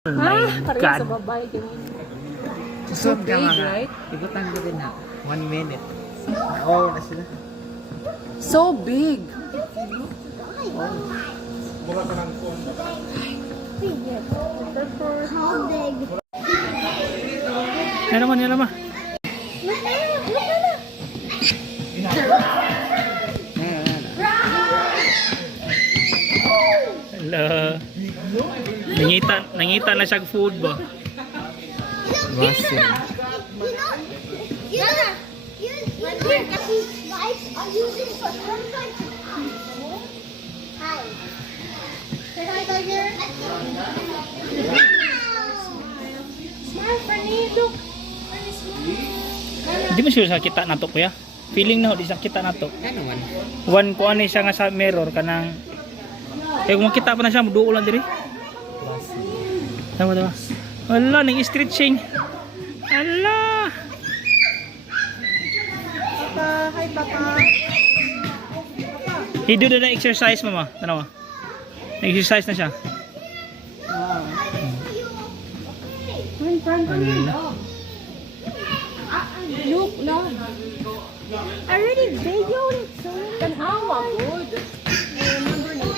Parehas sa babae ganyan. So Susod ka big, mga. right? Ikutan ko din na. 1 minute. Oo, na sila. So big. Yan naman, yan naman. Hello. Nangita na siyang food ba? Russell. Di ba siya kita nato kuya? Feeling na ho di sa kita nato. Ano man? One ko ano siya nga sa mirror kanang kung makita pa na siya muduo lang diri. Russell. Tama. Wala ning stretching. Ala. Papa, hi Papa. He do the exercise mama. Tanawa. Nag-exercise na siya. Ala. Look, long. Already videoed it. So tanawa, good. Remember na.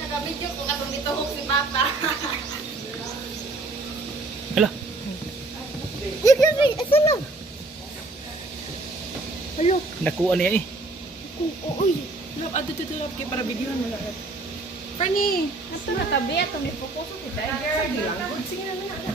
Naka-video ko katong gituhok si Papa. Ala. Asa lang? Hello. Nakuha niya eh. Uy. Look, ato kay para videohan mo na. Franny, Ito na tabi at may focus ko kita. sige lang. Good, sige na na.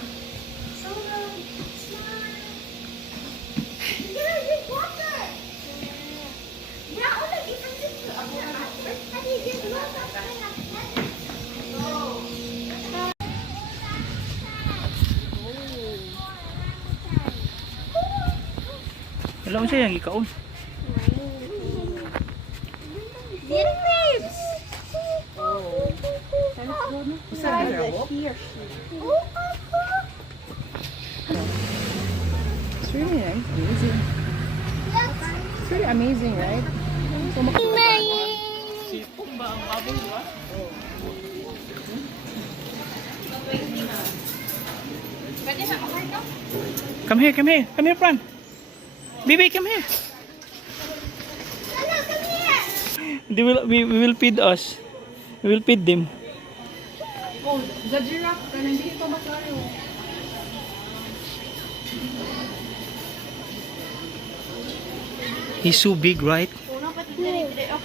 Wala mo siya yung ikaon. It's really nice, amazing. It's really amazing, right? So, Come here, Fran. Baby, come here. We will feed us. We will feed them. oh, the giraffe, hindi ito masayo. He's so big, right?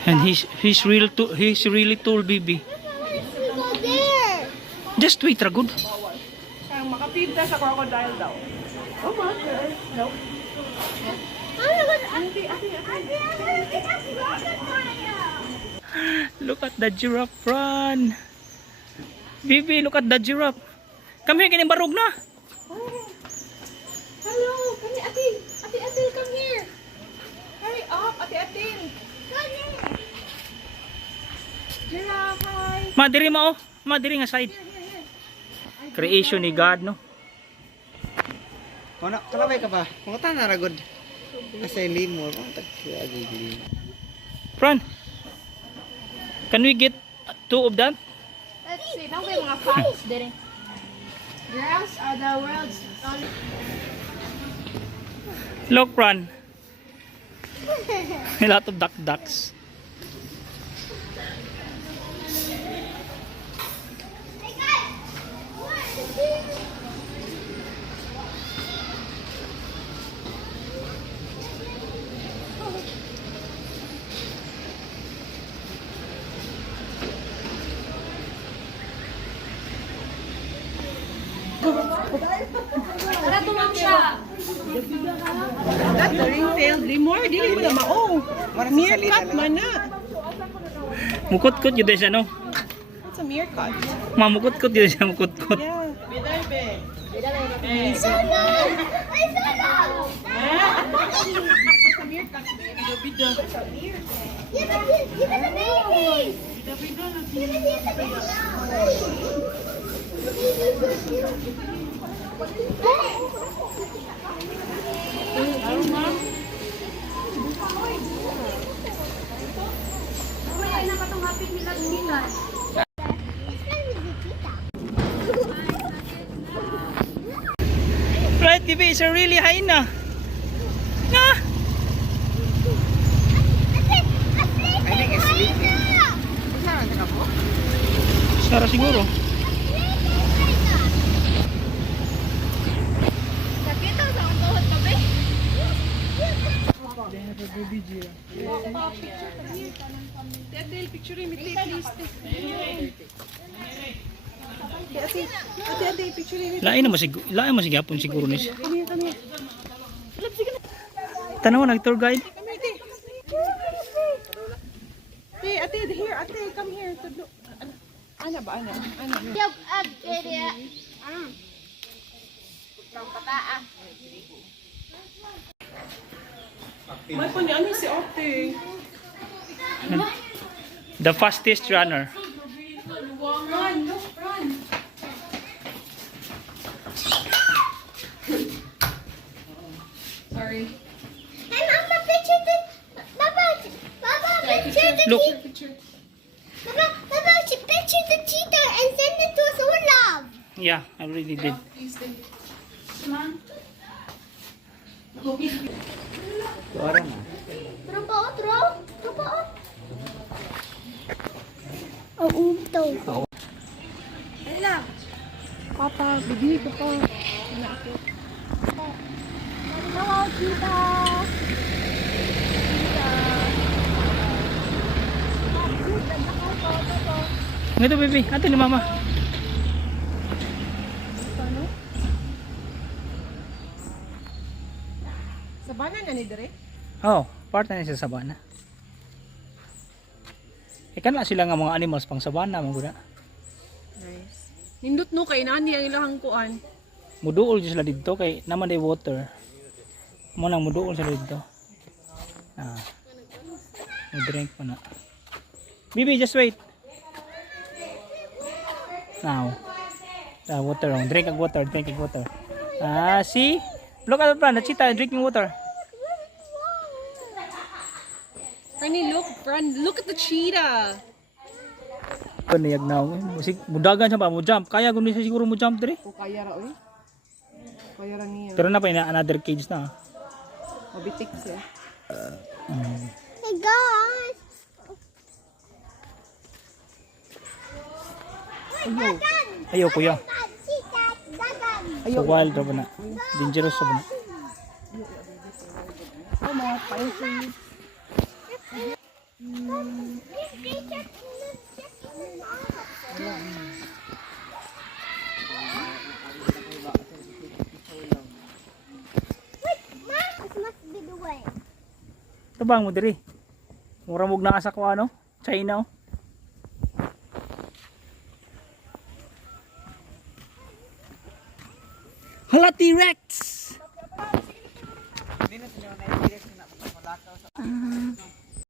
And he's really tall, baby. Just wait, Ragod. Kaya makapid na sa crocodile daw. Oh, mother. No. Look at the giraffe, Fran. Baby, look at the giraffe. Come here, kining barog na. Hello, kani Atil. Atil, come here. Hurry up, Atil. Giraffe, hi. Madiri mo, oh. Madiri nga side. Creation ni God, no? Kung kalabay ka ba? Kung ta na ragod. Asa limo, kung tagkiagi limo. Fran, can we get 2 of that? Let's see. Nang may mga facts din eh. Giraffes are the world's Look, Fran. A lot of ducks. Tara, tumang siya. That the ring-tailed lemur, dili mo na mao. Meerkat man na. Mukot-kot yun siya, no? It's a meerkat. Mamukot-kot yun siya, mukot-kot. Yeah. Kapit nila kita. Right, TV is a really hyena. Na! I think it's sleeping. Saan ka po? Sara siguro. Nakita sa akong tuhod pa, be? Lain mo sigapon siguro nis. Tanaw nag-tour guide. Hey, ate, here, ate, come here. Ana ba, ana? Ana. Yung area. Putang pataa. May pa niya, ano si ate? The fastest runner. Run, look, run. Sorry. Hey, Mama, picture the... Papa, picture the Look. cheetah. Papa, picture the cheetah and send it to us all love. Yeah, I already did. Orang na. Tropa. Oh, umto. Papa, bibi ko pa. Hello, cheetah. Ngito baby, ato ni mama. Sa bana na ni dire? Oh, part na sa sabana. Ikan na sila nga mga animals pang sabana mo guna. Nice. Nindot no kay nani ang ilahang kuan. Muduol sila dito kay naman day water. Mo nang muduol sila dito. Ah. Drink pa na. Bibi, just wait. Now. Water. Drink ang water. Ah, see? Look at the plant. The cheetah drinking water. Rani, look at the cheetah. Paniyag na ako. Mudagan siya pa. Mo jump. Kaya kung siya siguro mo jump diri. O kaya ra oy. Kaya ra niya. Pero na pa ina another cage na. Mabitik siya. Hey, guys. Ayaw kuya. Cheetah, dagan. So wild ra ba na. Dangerous ra ba na. This must be the way. Tabang mo diri. Mura mog naa sa ko ano? China. Oh. Hala T-Rex.